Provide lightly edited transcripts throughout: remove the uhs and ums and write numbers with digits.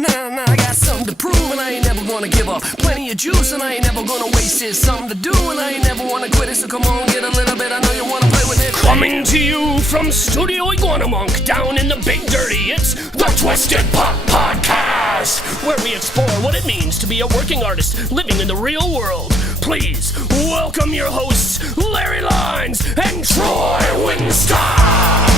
Nah, I got something to prove and I ain't never gonna give up. Plenty of juice and I ain't never gonna waste it. Something to do and I ain't never wanna quit it. So come on, get a little bit, I know you wanna play with it. Coming to you from Studio Iguana Monk down in the Big Dirty, it's the Twisted Pop Podcast, where we explore what it means to be a working artist living in the real world. Please welcome your hosts, Larry Lines and Troy Wingstop.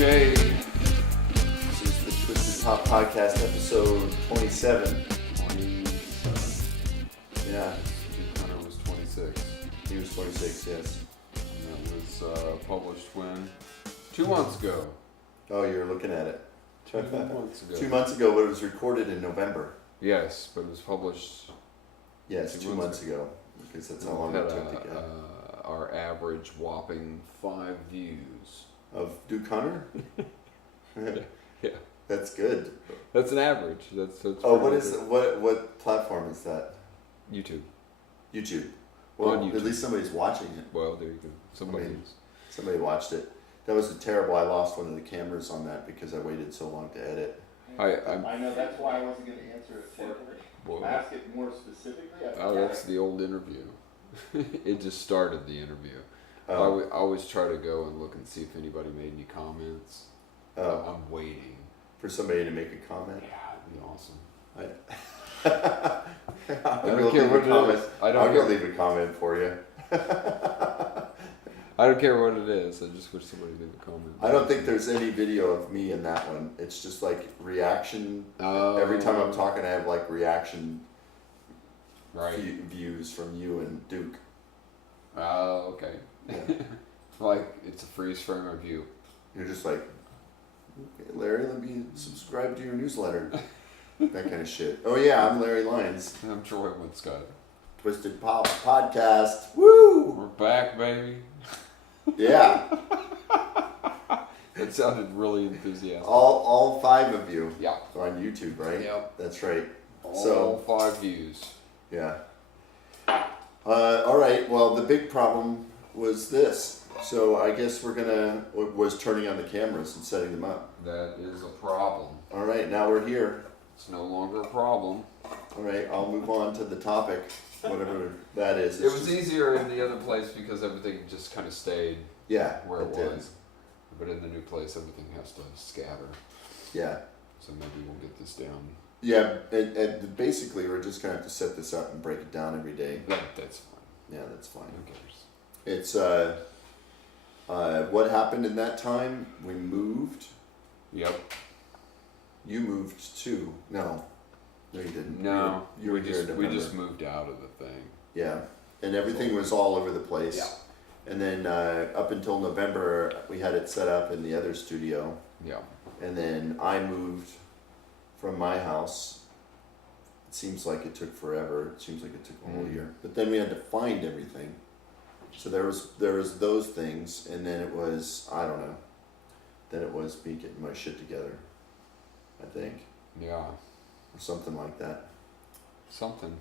Okay, this is the Twisted Pop Podcast, episode 27. 27. Yeah, Connor was 26. he was 26, yes. And that was published when? 2 months ago. Oh, you're looking at it. 2 months ago. 2 months ago, but it was recorded in November. Yes, but it was published. Yes, 2 months ago, because that's how long it took to get. Our average whopping 5 views. Of Duke Hunter? Yeah. That's good. That's an average. That's Oh, what platform is that? YouTube. YouTube. Well, On YouTube. at least somebody's watching it. Well, there you go. Somebody watched it. That was terrible. I lost one of the cameras on that because I waited so long to edit. I know, that's why I wasn't going to answer it for Well, ask it more specifically. that's the old interview. It just started the interview. Oh. I always try to go and look and see if anybody made any comments. I'm waiting. For somebody to make a comment? Yeah, it'd be awesome. I don't care what it is. I'll go leave a comment for you. I don't care what it is. I just wish somebody made a comment. I don't think there's any video of me in that one. It's just like reaction. Every time I'm talking, I have like reaction views from you and Duke. Oh, okay. Yeah. Like it's a freeze frame of you. You're just like, okay, Larry, let me subscribe to your newsletter. That kind of shit. Oh yeah, I'm Larry Lyons. I'm Troy Wingstop. Twisted Pop Podcast. Woo! We're back, baby. Yeah. That sounded really enthusiastic. All 5 of you. Yeah. Are on YouTube, right? Yep. That's right. All 5 views. Yeah. All right. Well, the big problem was this. So I guess was turning on the cameras and setting them up. That is a problem. All right. Now we're here. It's no longer a problem. All right. I'll move on to the topic, whatever that is. It was easier in the other place because everything just kind of stayed where it did. was. But in the new place, everything has to scatter. Yeah. So maybe we'll get this down. Yeah. And basically, we're just gonna have to set this up and break it down every day. That's fine. Yeah, that's fine. Who cares? It's what happened in that time? We moved. Yep. You moved too. No, you didn't. No, you were here in we November. just moved out of the thing. Yeah, and everything was all over the place. Yeah. And then up until November, we had it set up in the other studio. Yeah. And then I moved from my house. It seems like it took forever. It seems like it took a whole year. But then we had to find everything. So there was those things, and then it was, I don't know. Then it was me getting my shit together, I think. Yeah. Or something like that. Something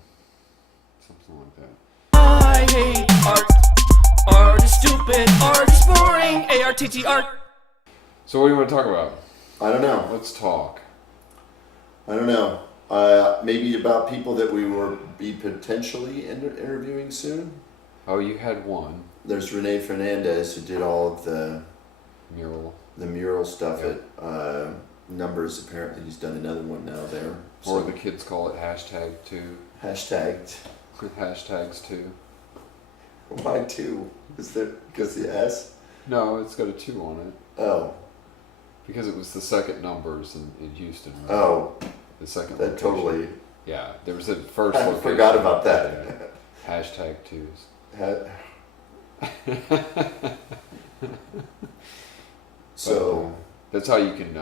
like that. I hate art. Art is stupid. Art is boring. ARTT art. So what do you want to talk about? I don't know. Let's talk. I don't know. Maybe about people that we will be potentially interviewing soon. Oh, you had one. There's Renee Fernandez who did all of the mural stuff Yep. at Numbers. Apparently he's done another one now there. Or the kids call it hashtag 2. Hashtagged. Hashtags 2. Why 2? Is there because the S? No, it's got a 2 on it. Oh. Because it was the second Numbers in Houston. Right? Oh. The second That location. totally. Yeah, there was a first I location. forgot about that. Hashtag 2s. So that's how you can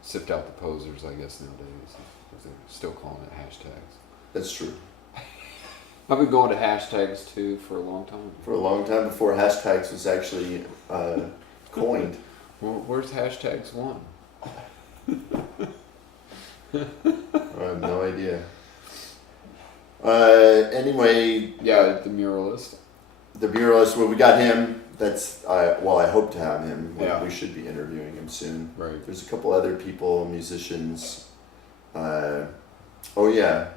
sift out the posers, I guess, nowadays. They're still calling it hashtags. that's true. I've been going to hashtags too for a long time. For a long time before hashtags was actually coined. Well, where's hashtags 1? I have no idea. Anyway, Yeah, the muralist. the muralist. Well, we got him. That's well, I hope to have him. Yeah. We should be interviewing him soon. Right. There's a couple other people, musicians. Oh yeah,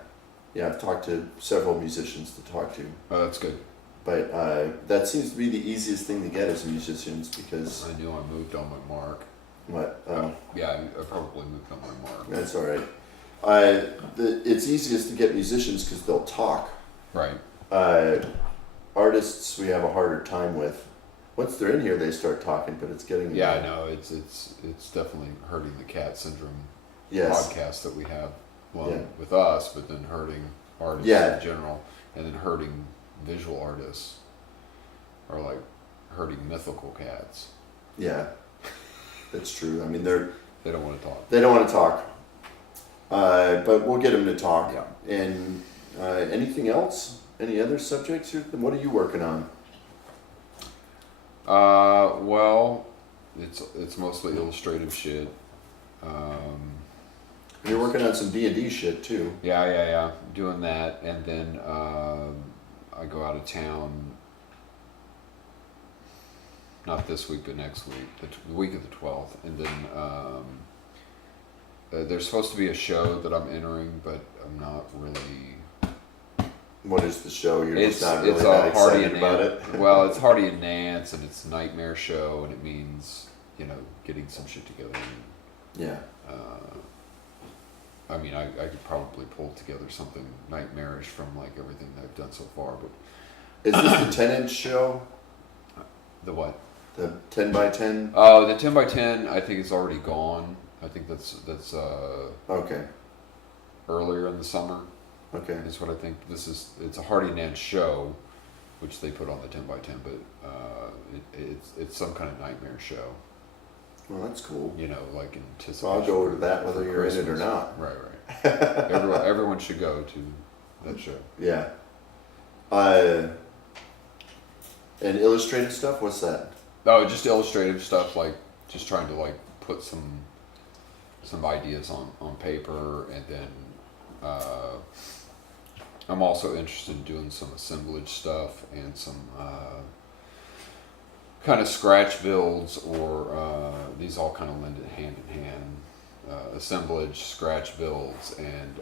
I've talked to several musicians to talk to. Oh, that's good. But that seems to be the easiest thing to get as musicians because I knew I moved on my mark. what? Yeah, I probably moved on my mark. That's all right. It's easiest to get musicians because they'll talk. Right. Artists we have a harder time with. Once they're in here, they start talking, but it's getting Yeah, I know. It's definitely hurting the cat syndrome yes, podcast that we have. Well, Yeah. with us, but then hurting artists Yeah. in general, and then hurting visual artists, or like hurting mythical cats. yeah, that's true. I mean, They don't want to talk. they don't want to talk, but we'll get them to talk. Yeah. And anything else? Any other subjects? What are you working on? Well, it's mostly illustrative shit. You're working on some D&D shit too. Yeah. Doing that, and then I go out of town. Not this week, but next week, the week of the 12th, and then there's supposed to be a show that I'm entering, but I'm not really. What is the show? You're It's just not really it's that a Hardy excited and about Nance. it. Well, it's Hardy and Nance, and it's a nightmare show, and it means getting some shit together. Yeah. I mean, I could probably pull together something nightmarish from like everything that I've done so far, but Is this the 10-inch show? the what? The 10 by 10? Oh, the 10 by 10, I think it's already gone. I think that's Okay. earlier in the summer. Okay. Is what I think. It's a Hardy Nance show, which they put on the 10 by 10, but it's some kind of nightmare show. Well, that's cool. Like anticipation. So I'll go over to that whether you're in it or Christmas. not. Right. Everyone should go to that show. Yeah. And illustrated stuff? What's that? Oh, just illustrative stuff, like just trying to like put some ideas on paper, and then I'm also interested in doing some assemblage stuff and some kind of scratch builds, or these all kind of lend it hand in hand. Assemblage, scratch builds, and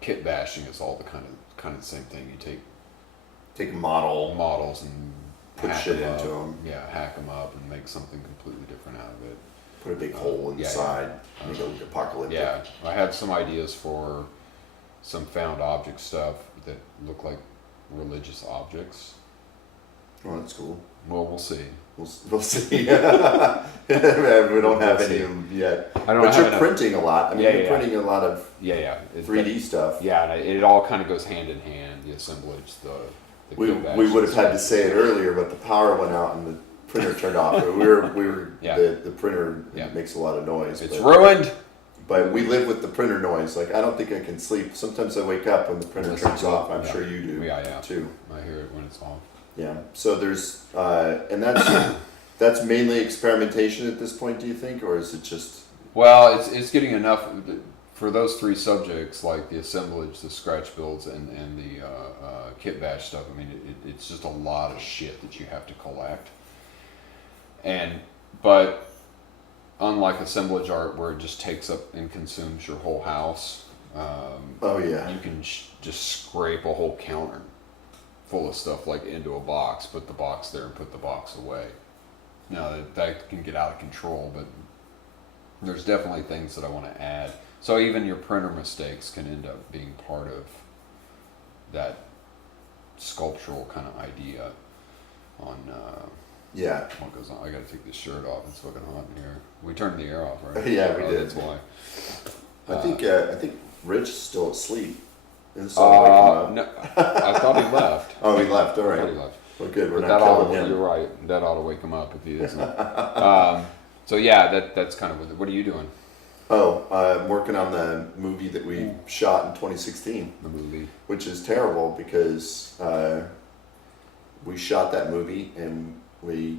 kit bashing is all the kind of the same thing. You Take a model, models and put hack shit them into up. them, Yeah, hack them up and make something completely different out of it. put a big hole Yeah, inside, make it look apocalyptic. Yeah, I had some ideas for some found object stuff that look like religious objects. Oh, that's cool. Well, we'll see. We'll see. We don't have any of them yet. I don't But have you're enough. printing a lot. I mean, Yeah, you're yeah. printing a lot of Yeah. 3D stuff. Yeah, and it all kind of goes hand in hand. The assemblage, the We kit bash would have and had to stuff. say it earlier, but the power went out and the printer turned off. We were Yeah. the printer Yeah. makes a lot of noise. It's but, ruined. but we live with the printer noise. Like I don't think I can sleep. Sometimes I wake up when the printer Listen turns to it. off. I'm Yeah. sure you do Yeah. too. I hear it when it's off. Yeah. So there's and that's mainly experimentation at this point. Do you think, or is it just? Well, it's getting enough for those three subjects, like the assemblage, the scratch builds, and the kit bash stuff. I mean, it's just a lot of shit that you have to collect. But unlike assemblage art, where it just takes up and consumes your whole house, Oh yeah. you can just scrape a whole counter full of stuff like into a box, put the box there, and put the box away. Now that can get out of control, but there's definitely things that I want to add. So even your printer mistakes can end up being part of that sculptural kind of idea on Yeah. what goes on. I gotta take this shirt off. It's fucking hot in here. We turned the air off, right? Yeah, we Oh, did. That's why. I think Rich is still asleep. Is so waking up? No, I thought he left. Oh, he left. All I thought he right. left. Well, good. We're But not that ought killing to, him. you're right. That ought to wake him up if he isn't. So yeah, that's kind of what are you doing? Oh, I'm working on the movie that we shot in 2016, The movie. which is terrible because we shot that movie and we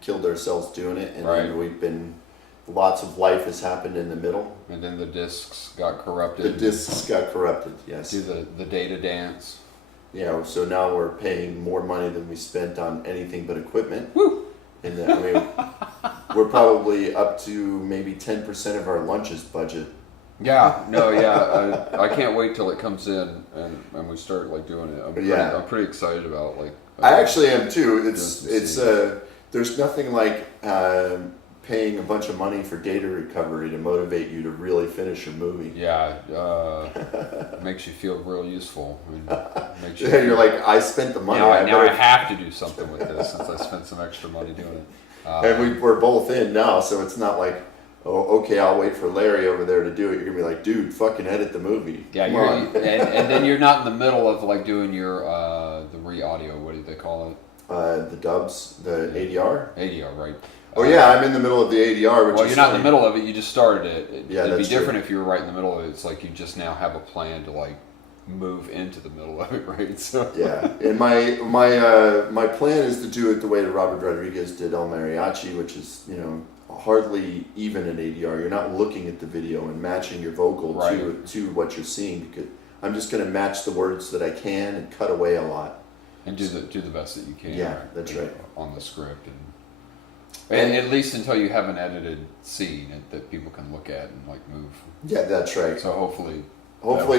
killed ourselves doing it, and then Right. we've been lots of life has happened in the middle. And then the discs got corrupted. The discs got corrupted. Yes. Do the data dance. Yeah. So now we're paying more money than we spent on anything but equipment. Woo! And then, I mean, we're probably up to maybe 10% of our lunches budget. Yeah, no, yeah, I can't wait till it comes in and we start like doing it. I'm pretty excited about like. I actually am too. It's scenes. There's nothing like paying a bunch of money for data recovery to motivate you to really finish your movie. Yeah, makes you feel real useful. I mean, makes you Yeah, you're like, I spent the money. now I better- have to do something with this since I spent some extra money doing it. And we're both in now, so it's not like, oh, okay, I'll wait for Larry over there to do it. You're gonna be like, dude, fucking edit the movie. Yeah, Come on. and then you're not in the middle of like doing your the re-audio. What do they call it? The dubs, the ADR. ADR, right? Oh yeah, I'm in the middle of the ADR, which Well, is you're not in funny. the middle of it. You just started it. Yeah, It'd be that's true. different if you were right in the middle of it. It's like you just now have a plan to like move into the middle of it, right? So Yeah, and my plan is to do it the way that Robert Rodriguez did El Mariachi, which is hardly even an ADR. You're not looking at the video and matching your vocal Right. to what you're seeing. Because I'm just going to match the words that I can and cut away a lot. and do the best that you can. Yeah, that's right. On the script and at least until you have an edited scene that people can look at and like move. Yeah, that's right. So hopefully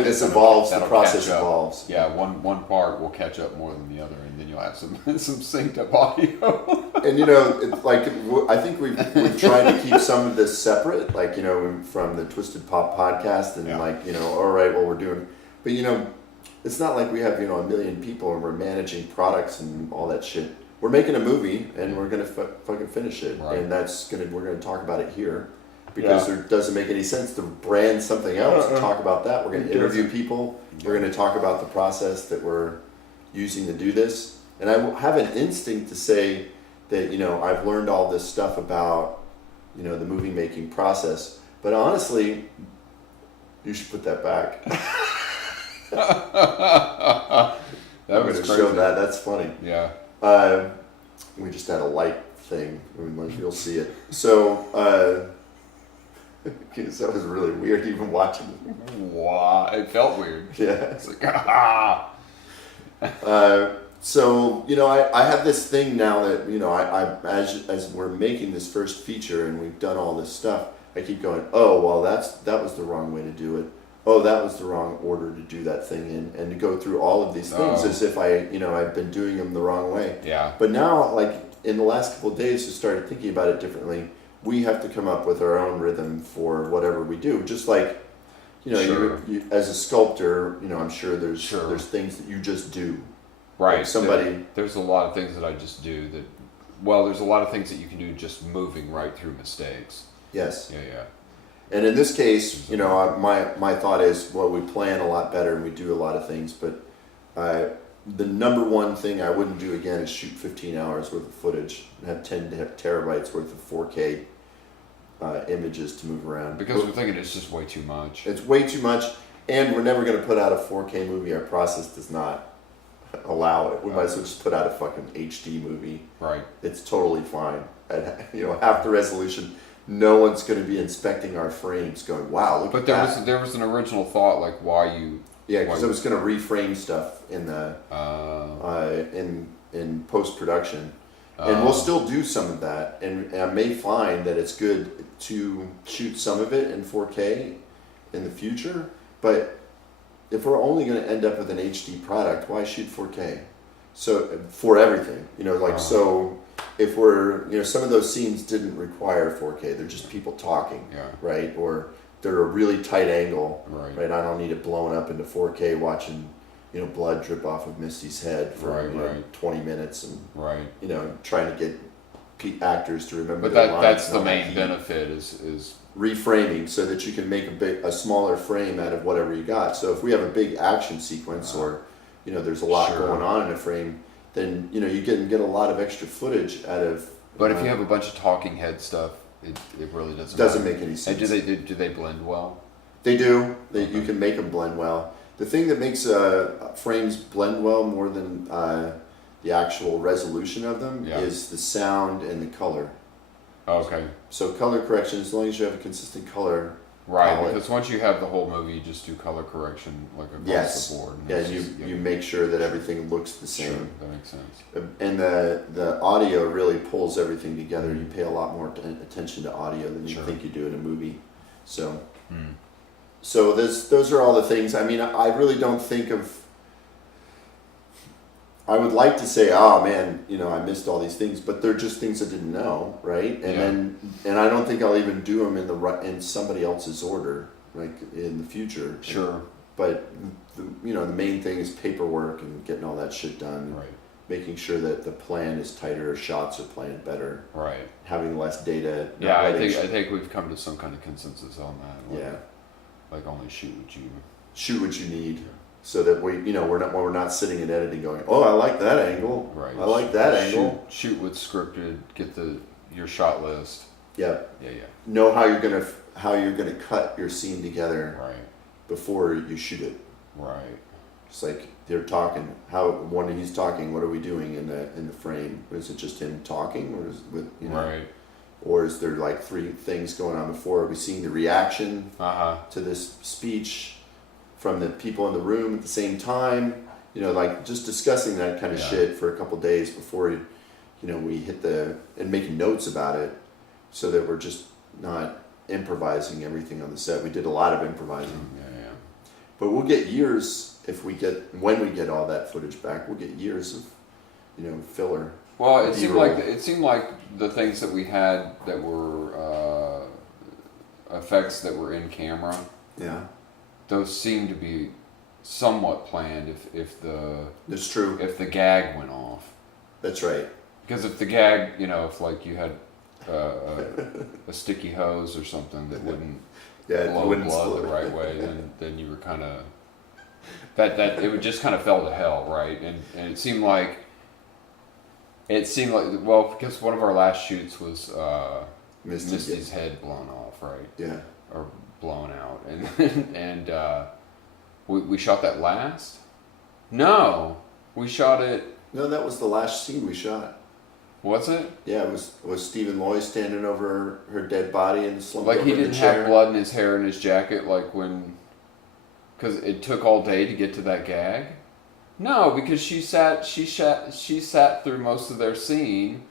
This evolves. The that'll process catch up. evolves. Yeah, one part will catch up more than the other, and then you'll have some synced up audio. And it's like I think we've tried to keep some of this separate, like from the Twisted Pop podcast, and all right, well we're doing, but it's not like we have a million people and we're managing products and all that shit. We're making a movie and we're gonna fucking finish it, Right. and we're gonna talk about it here because there doesn't make any sense to brand something else and talk about that. We're gonna interview people. We're gonna talk about the process that we're using to do this, and I have an instinct to say that I've learned all this stuff about the movie making process, but honestly, you should put that back. That I'm was going to crazy. show that. That's funny. Yeah. We just had a light thing. You'll see it. So, because that was really weird even watching it. Wow, it felt weird. Yeah. It's like So, I have this thing now that, as we're making this first feature and we've done all this stuff, I keep going, oh, well, that was the wrong way to do it. Oh, that was the wrong order to do that thing in, and to go through all of these things as if I've been doing them the wrong way. Yeah. But now, like in the last couple of days, I started thinking about it differently. We have to come up with our own rhythm for whatever we do. Just like, Sure. you as a sculptor, I'm sure there's things that you just do. Right. Like somebody. There's a lot of things that I just do that. Well, there's a lot of things that you can do just moving right through mistakes. Yes. Yeah. And in this case, my thought is, well, we plan a lot better and we do a lot of things, but the number one thing I wouldn't do again is shoot 15 hours worth of footage and have 10 terabytes worth of 4K images to move around. Because we're thinking it's just way too much. It's way too much, and we're never going to put out a 4K movie. Our process does not allow it. We might as well just put out a fucking HD movie. Right. It's totally fine. At half the resolution. No one's going to be inspecting our frames going, wow, look But at that. there was an original thought, like why you. Yeah, because I was going to reframe stuff in the in post production, and we'll still do some of that. And I may find that it's good to shoot some of it in 4K in the future. But if we're only going to end up with an HD product, why shoot 4K? So for everything, so. If we're, some of those scenes didn't require 4K. They're just people talking, right? Or they're a really tight angle, right? I don't need it blown up into 4K watching, blood drip off of Misty's head for 20 minutes and, trying to get actors to remember But their lines. that's the main benefit is reframing so that you can make a smaller frame out of whatever you got. So if we have a big action sequence or, there's a lot going on in a frame, then you can get a lot of extra footage out of. But if you have a bunch of talking head stuff, it really doesn't make any sense. And do they blend well? They do. You can make them blend well. The thing that makes frames blend well more than the actual resolution of them is the sound and the color. Okay. So color correction, as long as you have a consistent color. Right, palette. because once you have the whole movie, you just do color correction like across Yes. the board. And Yeah, it's you just- you make sure that everything looks the Sure, same. that makes sense. And the audio really pulls everything together. You pay a lot more attention to audio than you Sure. think you do in a movie. So, Mm. so those are all the things. I mean, I really don't think of. I would like to say, oh man, I missed all these things, but they're just things I didn't know, right? And Yeah. I don't think I'll even do them in somebody else's order, like in the future. Sure. But the main thing is paperwork and getting all that shit done. Right. Making sure that the plan is tighter, shots are planned better, Right. having less data. not Yeah, I letting think we've come to some kind of consensus on that. Like, Yeah. Like only shoot what you. shoot what you need, so that we're not sitting and editing going, oh, I like that angle, Right. I like that angle. Shoot what's scripted. Get your shot list. Yeah, Yeah. know how you're gonna cut your scene together Right. before you shoot it. Right. It's like they're talking. When he's talking, what are we doing in the frame? Is it just him talking, or is it with Right. or is there like three things going on before? Are we seeing the reaction Uh-huh. to this speech from the people in the room at the same time? Like just discussing that kind of Yeah. shit for a couple days before we hit and making notes about it, so that we're just not improvising everything on the set. We did a lot of improvising, Yeah. but we'll get years when we get all that footage back. We'll get years of filler. Well, it B-roll. seemed like the things that we had that were effects that were in camera, Yeah, those seemed to be somewhat planned. If that's true. the gag went off, That's right. because if the gag, if like you had a sticky hose or something that wouldn't Yeah, it blow wouldn't blood slow. the right way, then you were kind of that it would just kind of fell to hell, right? And it seemed like because one of our last shoots was Misty's head blown off, right? Yeah. Or blown out, and we shot that last. No, we shot it. No, that was the last scene we shot. Was it? Yeah, it was Stephen Loy standing over her dead body and slumped Like over he in the didn't chair. have blood in his hair and his jacket, like when, because it took all day to get to that gag. No, because she sat through most of their scene,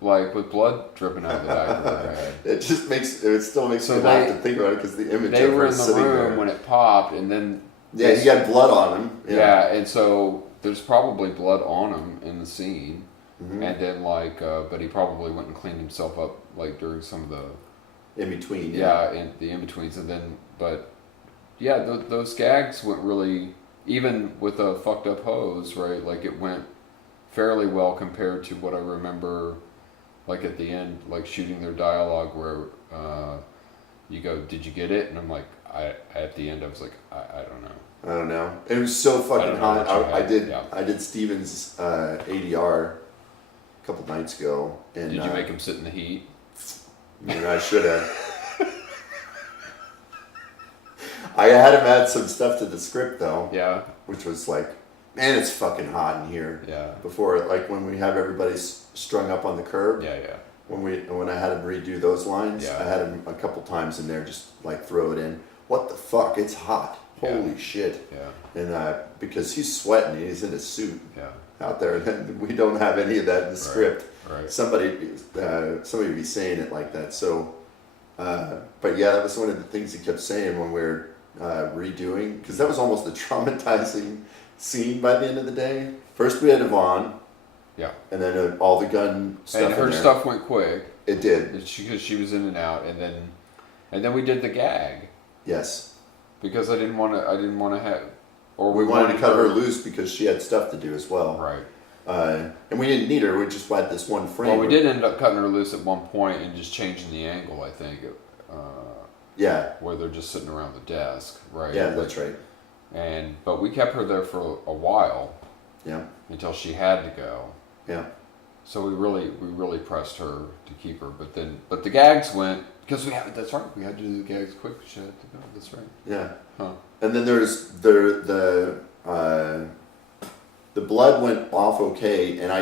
like with blood dripping out of the back of her head. It still makes So me laugh to think about it, because the image They of were her in the sitting room there. when it popped, and then Yeah, he got blood on him. yeah, and so there's probably blood on him in the scene, Mhm. and then but he probably went and cleaned himself up like during some of the In between. in the in-betweens, and then those gags went really, even with a fucked up hose, right? Like it went fairly well compared to what I remember, like at the end, like shooting their dialogue where you go, "Did you get it?" And I'm like, at the end I was like, I don't know. I don't know. It was so fucking don't know hot. what you had. I did Steven's ADR a couple nights ago, and Did you make him sit in the heat? I should have. I had him add some stuff to the script though, Yeah, which was like, man, it's fucking hot in here. yeah, Before, like when we have everybody strung up on the curb, yeah. when I had him redo those lines, Yeah. I had him a couple times in there, just like throw it in. What the fuck? It's hot. Holy Yeah. shit! Yeah, And because he's sweating, he's in a suit yeah, out there, and we don't have any of that in the script. right. Somebody would be saying it like that. So, but yeah, that was one of the things he kept saying when we were redoing, because that was almost a traumatizing scene by the end of the day. First we had Yvonne, Yeah, and then all the gun stuff. and her in there. stuff went quick It did. because she was in and out, and then we did the gag Yes. because I didn't want to have, or We wanted to cut her loose because she had stuff to do as well. right. And we didn't need her. We just had this one frame. Well, we did end up cutting her loose at one point and just changing the angle, I think, Yeah. where they're just sitting around the desk, right? Yeah, that's right. But we kept her there for a while Yeah. until she had to go. Yeah. So we really pressed her to keep her. But the gags went because that's right. We had to do the gags quick. She had to go. That's right. Yeah. Huh. And then there's the blood went off okay, and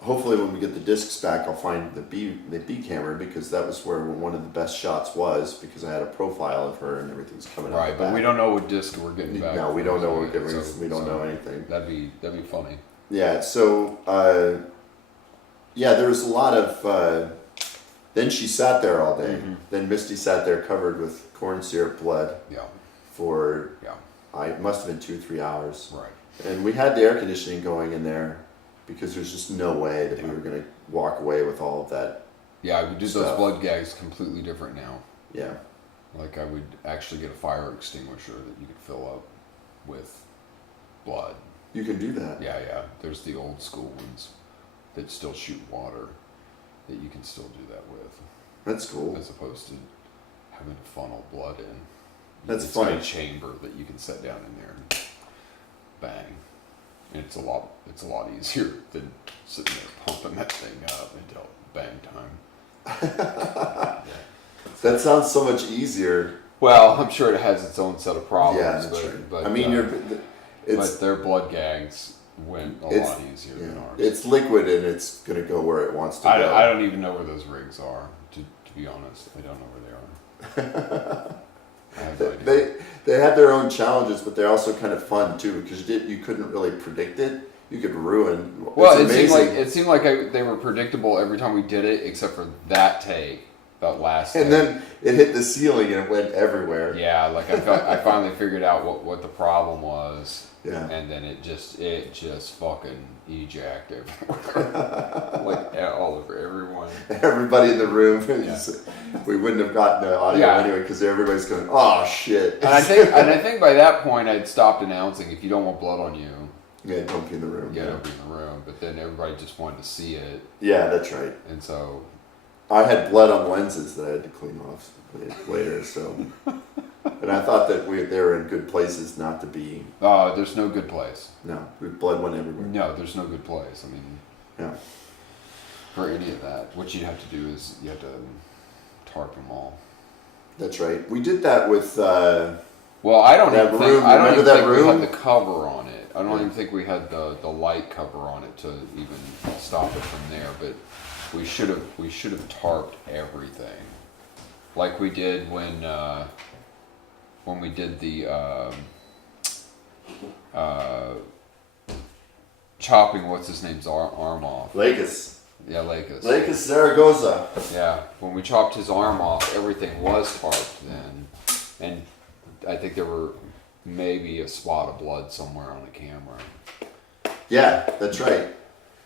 hopefully when we get the discs back, I'll find the B camera, because that was where one of the best shots was, because I had a profile of her and everything's coming out. Right, the but back. we don't know what disc we're getting back. No, we don't know what yet, we don't know anything. That'd be funny. Yeah, so there was a lot of. Then she sat there all day. Mm-hmm. Then Misty sat there covered with corn syrup blood Yeah, for yeah, it must have been 2-3 hours. right. And we had the air conditioning going in there, because there's just no way that we were going to walk away with all of that. Yeah, I would do those Stuff. blood gags completely different now. Yeah. Like I would actually get a fire extinguisher that you could fill up with blood. You can do that. Yeah, yeah. There's the old school ones that still shoot water that you can still do that with, That's cool. as opposed to having to funnel blood in. That's It's got funny. a chamber that you can set down in there and bang. And it's a lot easier than sitting there pumping that thing up until bang time. That sounds so much easier. Well, I'm sure it has its own set of problems. Yeah, that's but, true. But, I mean, but their blood gags went a lot easier than ours. It's liquid and it's going to go where it wants to I go. don't even know where those rigs are. To be honest, I don't know where they are. I have no idea. They had their own challenges, but they're also kind of fun too, because you couldn't really predict it. You could ruin. Well, it's amazing. it seemed like they were predictable every time we did it, except for that take, that last. And take. then it hit the ceiling and it went everywhere. Yeah, like I finally figured out what the problem was. Yeah. And then it just fucking ejacked everywhere, like all over everyone. Everybody in the room. Yeah. We wouldn't have gotten the audio Yeah. anyway, because everybody's going, "Oh shit!" And I think by that point I'd stopped announcing, if you don't want blood on you, Yeah, don't be in the room. don't be in the room. But then everybody just wanted to see it, Yeah, that's right. and so I had blood on lenses that I had to clean off later, so. And I thought that they were in good places not to be. there's no good place. No, blood went everywhere. No, there's no good place. I mean, Yeah. for any of that, what you have to do is you have to tarp them all. That's right. We did that with. Well, I don't That even room, think I don't remember even that think we room? had the cover on it. I don't Yeah. even think we had the light cover on it to even stop it from there. But we should have tarped everything, like we did when we did the chopping what's his name's arm off. Lakis. Yeah, Lakis. Lakis Zaragoza. Yeah, when we chopped his arm off, everything was tarped then, and I think there were maybe a spot of blood somewhere on the camera. Yeah, that's right. It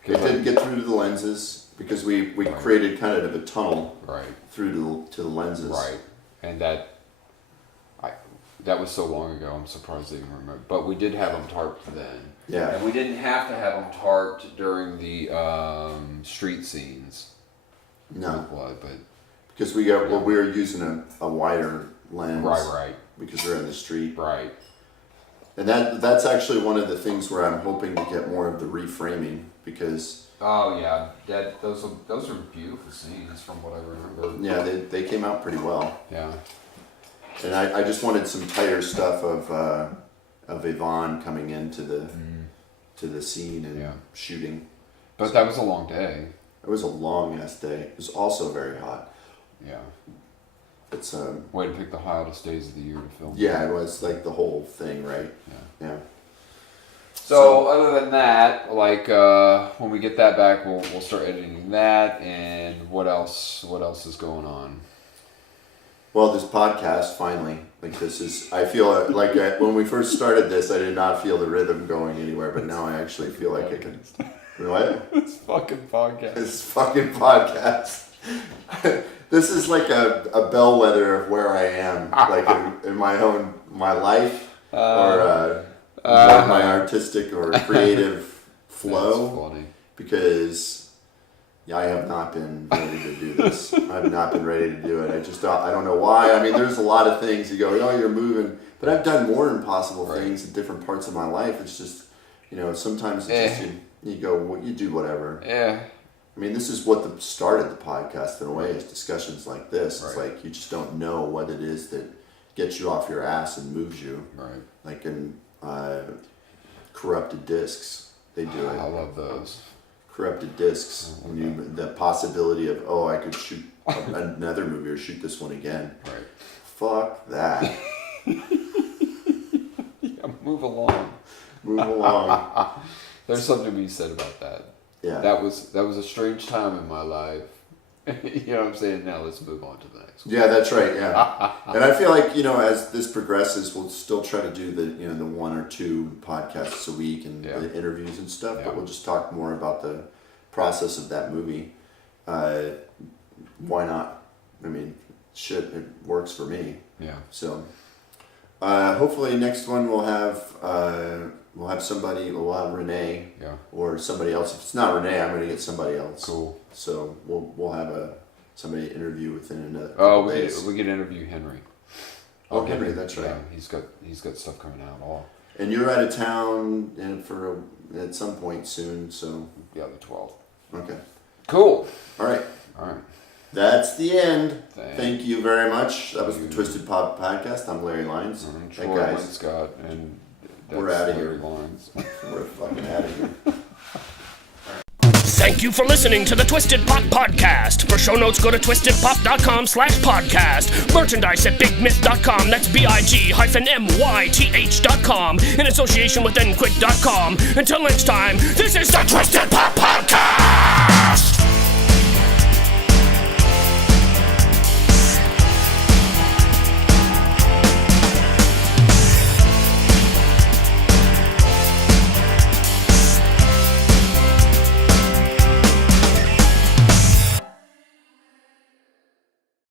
'Cause didn't get through to the lenses because we Right. created kind of a tunnel Right, through to the lenses. right, and that was so long ago. I'm surprised they even remember. But we did have them tarped then. Yeah. And we didn't have to have them tarped during the street scenes. No, With blood, but because we were using a wider lens. right, Because we're in the street. right. And that's actually one of the things where I'm hoping to get more of the reframing, because Oh yeah, those are beautiful scenes from what I remember. yeah, they came out pretty well. Yeah. And I just wanted some tighter stuff of Yvonne coming into to the scene and Yeah. shooting. But that was a long day. It was a long ass day. It was also very hot. Yeah. It's Way to pick the hottest days of the year to film. yeah, it was like the whole thing, right? Yeah. Yeah. So other than that, like when we get that back, we'll start editing that. And what else is going on? Well, this podcast finally, like this is. I feel like when we first started this, I did not feel the rhythm going anywhere, but now I actually feel like I can. What? It's fucking podcast. This fucking podcast. This is like a bellwether of where I am, like in my life, or my artistic or creative flow. That's funny. Because I have not been ready to do this. I've not been ready to do it. I don't know why. I mean, there's a lot of things you go, oh, you're moving, but I've done more impossible things in different parts of my life. It's just, sometimes it's just you go, well, you do whatever. Yeah. I mean, this is what started the podcast in a way, is discussions like this. It's Right. like you just don't know what it is that gets you off your ass and moves you. Right. Like in corrupted discs, they do it. I love those. corrupted discs. When you, the possibility of, oh, I could shoot another movie or shoot this one again. Right. Fuck that. Yeah, move along. Move along. There's something to be said about that. Yeah. That was a strange time in my life. You know what I'm saying? Now let's move on to the next one. Yeah, that's right. Yeah, and I feel like, you know, as this progresses, we'll still try to do the, you know, the 1 or 2 podcasts a week and Yeah. the interviews and stuff. Yeah. But we'll just talk more about the process of that movie. Why not? I mean, shit, it works for me. Yeah. So hopefully next one we'll have somebody. We'll have Renee. Yeah. Or somebody else. If it's not Renee, I'm gonna get somebody else. Cool. So we'll have somebody interview within another. Oh, couple days. we could interview Henry. Oh, Henry, that's right. Yeah, he's got stuff coming out all. And you're out of town at some point soon, so Yeah, the 12th. okay. Cool. All right. All right. That's the end. Thank Thank you very much. That was the you. Twisted Pop Podcast. I'm Larry Lyons. Troy Hey guys, Scott, and We're outta here. Larry Lyons. we're fucking out of here. Thank you for listening to the Twisted Pop Podcast. For show notes, go to twistedpop.com/podcast. Merchandise at bigmyth.com. That's big-myth.com. In association with nquick.com. Until next time, this is the Twisted Pop